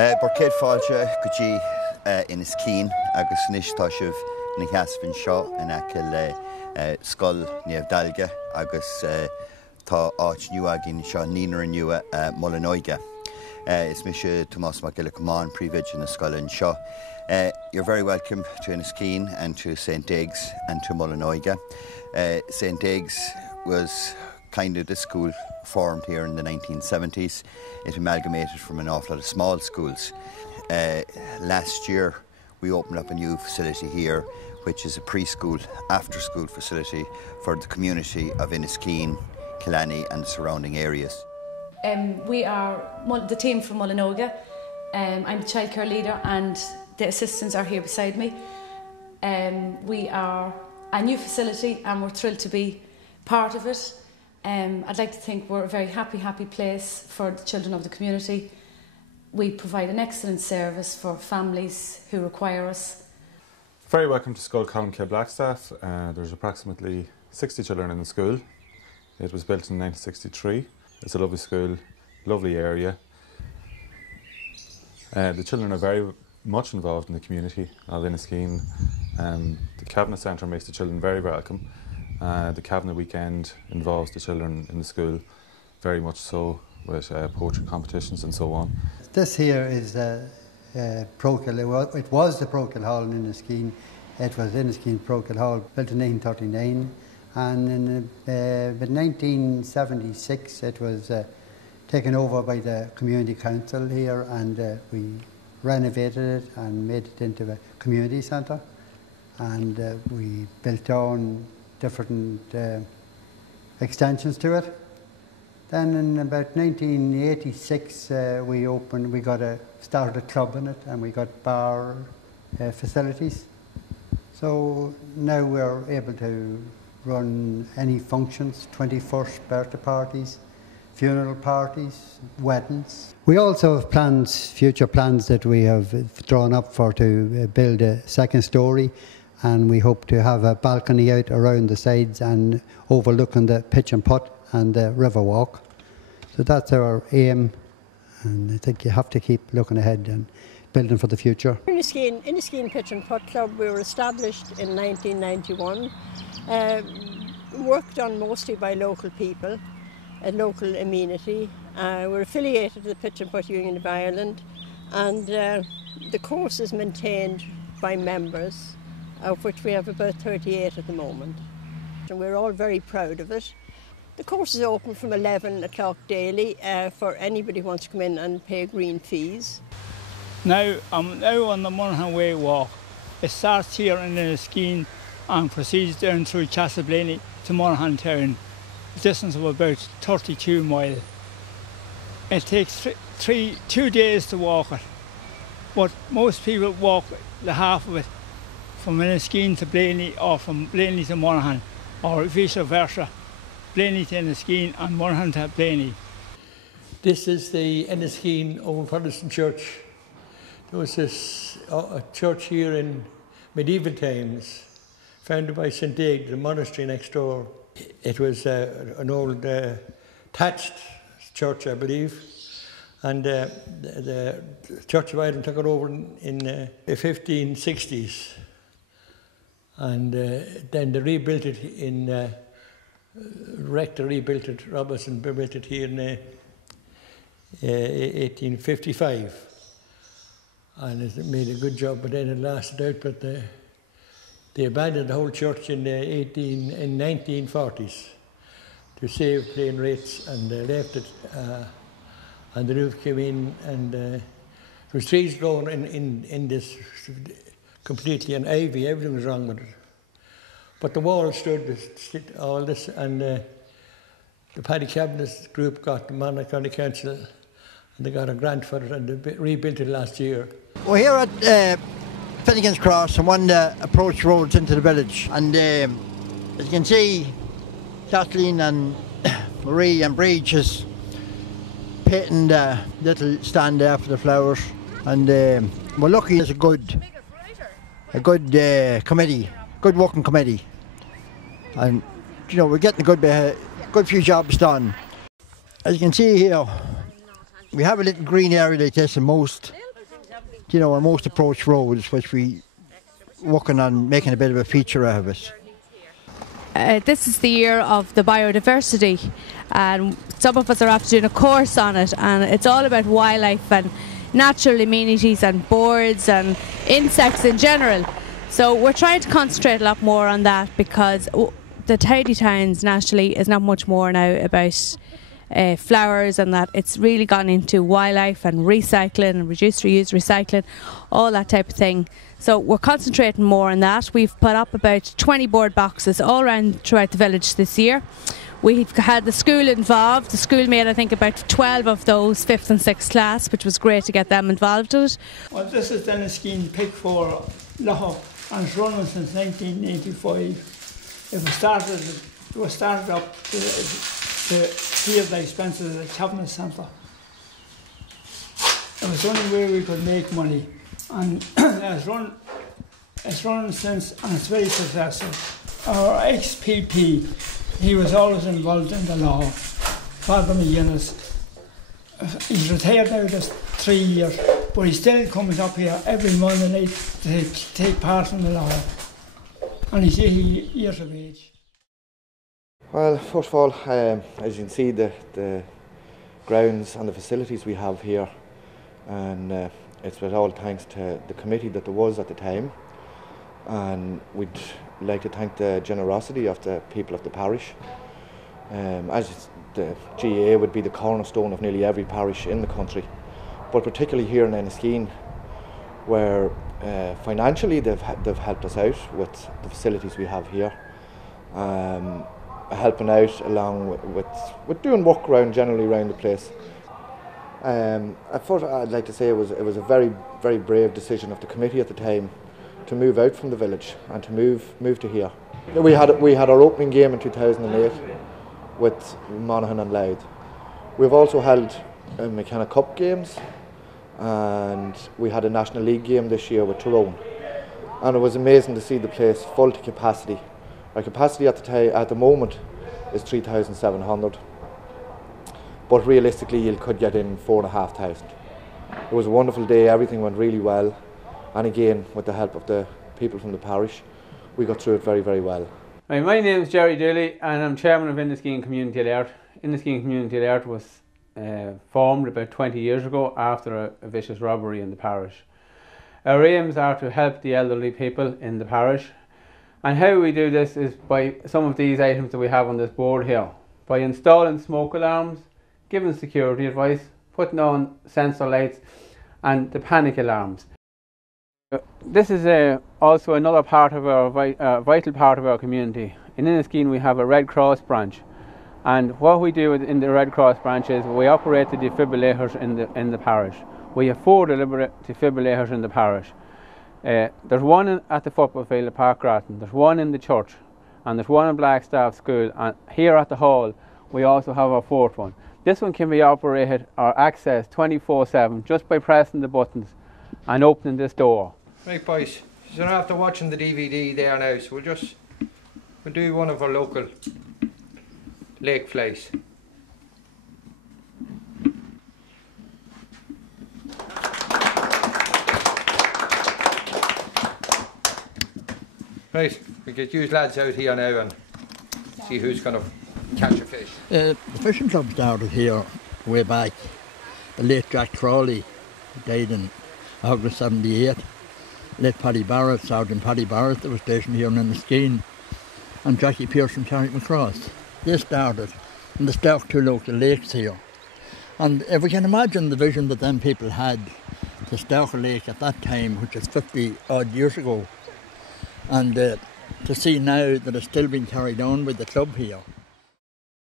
Borcéad fáilte go dtí Inniskeen agus níos tá sibh na cheasfinn seo in aice le scoil níomh dalga agus tá áit nua gin seo níonar nua Molinóige. Is mise Tomás McGillicomán príomhid in the scoil seo. You're very welcome to Inniskeen and to St. Eggs and to Molinóige. St. Eggs was kind of the school formed here in the 1970s. It amalgamated from an awful lot of small schools. Last year we opened up a new facility here, which is a preschool, after-school facility for the community of Inniskeen, Killarney and the surrounding areas. We are the team from Molinóige. I'm the childcare leader and the assistants are here beside me. We are a new facility and we're thrilled to be part of it. I'd like to think we're a very happy place for the children of the community. We provide an excellent service for families who require us. Very welcome to School Columcille Blackstaff. There's approximately 60 children in the school. It was built in 1963. It's a lovely school, lovely area. The children are very much involved in the community of Inniskeen. The Cabinet Centre makes the children very welcome. The Cabinet weekend involves the children in the school very much so, with poetry competitions and so on. This here is parochial. It was the parochial hall in Inniskeen. It was Inniskeen Parochial Hall, built in 1939. And in 1976 it was taken over by the community council here, and we renovated it and made it into a community centre. And we built on different extensions to it. Then in about 1986 we started a club in it, and we got bar facilities. So now we're able to run any functions, 21st birthday parties, funeral parties, weddings. We also have plans, future plans that we have drawn up to build a second story, and we hope to have a balcony out around the sides and overlooking the pitch and putt and the river walk. So that's our aim, and I think you have to keep looking ahead and building for the future. Inniskeen Pitch and Putt Club, we were established in 1991. Worked on mostly by local people, a local amenity. We're affiliated to the Pitch and Putt Union of Ireland, and the course is maintained by members, of which we have about 38 at the moment. And we're all very proud of it. The course is open from 11 o'clock daily for anybody who wants to come in and pay green fees. Now I'm on the Monaghan Way walk. It starts here in Inniskeen and proceeds down through Castleblaney to Monaghan town, a distance of about 32 miles. It takes 2 days to walk it, but most people walk the half of it from Inniskeen to Blaney, or from Blaney to Monaghan, or vice versa, Blaney to Inniskeen and Monaghan to Blaney. This is the Inniskeen Old Protestant Church. There was this church here in medieval times, founded by St. Eggs, the monastery next door. It was an old thatched church, I believe, and the Church of Ireland took it over in the 1560s, and then they rebuilt it in Rector rebuilt it, Robinson built it here in 1855. And it made a good job, but then it lasted out. But they abandoned the whole church in 1940s to save plane rates, and they left it. And the roof came in, and there was trees growing in this completely, and ivy. Everything was wrong with it. But the wall stood all this, and the Paddy Cabinet group got the Monaghan County Council, and they got a grant for it, and they rebuilt it last year. We're here at Finnegan's Cross and one of the approach roads into the village, and as you can see, Kathleen and Marie and Breach is painting the little stand there for the flowers, and we're lucky it's a good committee, good working committee, and you know, we're getting a good few jobs done. As you can see here, we have a little green area like this in most you know, our most approach roads, which we working on making a bit of a feature out of it. This is the year of the biodiversity, and some of us are after doing a course on it, and it's all about wildlife and natural amenities and birds and insects in general. So we're trying to concentrate a lot more on that, because the tidy towns nationally is not much more now about flowers and that. It's really gone into wildlife and recycling and reduce, reuse, recycling, all that type of thing. So we're concentrating more on that. We've put up about 20 board boxes all around throughout the village this year. We've had the school involved. The school made, I think, about 12 of those, 5th and 6th class, which was great to get them involved in it. Well, this is Inniskeen Pick for Loch, and it's running since 1985. It was started up to pay the expenses of the cabinet centre. It was the only way we could make money, and it's run since, and it's very successful. Our ex-PP, he was always involved in the law, Father McGuinness. He's retired now just 3 years, but he's still coming up here every Monday night to take part in the law, and he's 80 years of age. Well, first of all, as you can see, the grounds and the facilities we have here, and it's with all thanks to the committee that there was at the time, and we'd like to thank the generosity of the people of the parish. As the GAA would be the cornerstone of nearly every parish in the country, but particularly here in Inniskeen, where financially they've helped us out with the facilities we have here, helping out along with doing work generally around the place. At first, I'd like to say it was a very, very brave decision of the committee at the time to move out from the village and to move to here. We had our opening game in 2008 with Monaghan and Louth. We've also held McKenna Cup games, and we had a National League game this year with Tyrone, and it was amazing to see the place full to capacity. Our capacity at the moment is 3,700, but realistically you could get in 4,500. It was a wonderful day, everything went really well, and again with the help of the people from the parish we got through it very, very well. Right, my name is Jerry Dooley and I'm chairman of Inniskeen Community Alert. Inniskeen Community Alert was formed about 20 years ago after a vicious robbery in the parish. Our aims are to help the elderly people in the parish, and how we do this is by some of these items that we have on this board here. By installing smoke alarms, giving security advice, putting on sensor lights and the panic alarms. This is also another part of our vital part of our community. In Inniskeen we have a Red Cross branch, and what we do in the Red Cross branch is we operate the defibrillators in the parish. We have 4 defibrillators in the parish. There's one at the football field at Park Grattan, there's one in the church, and there's one in Blackstaff School, and here at the hall we also have our 4th one. This one can be operated or accessed 24/7 just by pressing the buttons and opening this door. Right boys, so now after watching the DVD there now, so we'll do one of our local lake flies. Right, we get you lads out here now and see who's going to catch a fish. The fishing club started here way back. The late Jack Crawley died in August '78. Late Paddy Barrett, Sergeant Paddy Barrett, that was stationed here in Inniskeen, and Jackie Pearce and Terry McCross. They started, and they stocked 2 local lakes here. And if we can imagine the vision that them people had to stock a lake at that time, which is 50 odd years ago, and to see now that it's still being carried on with the club here.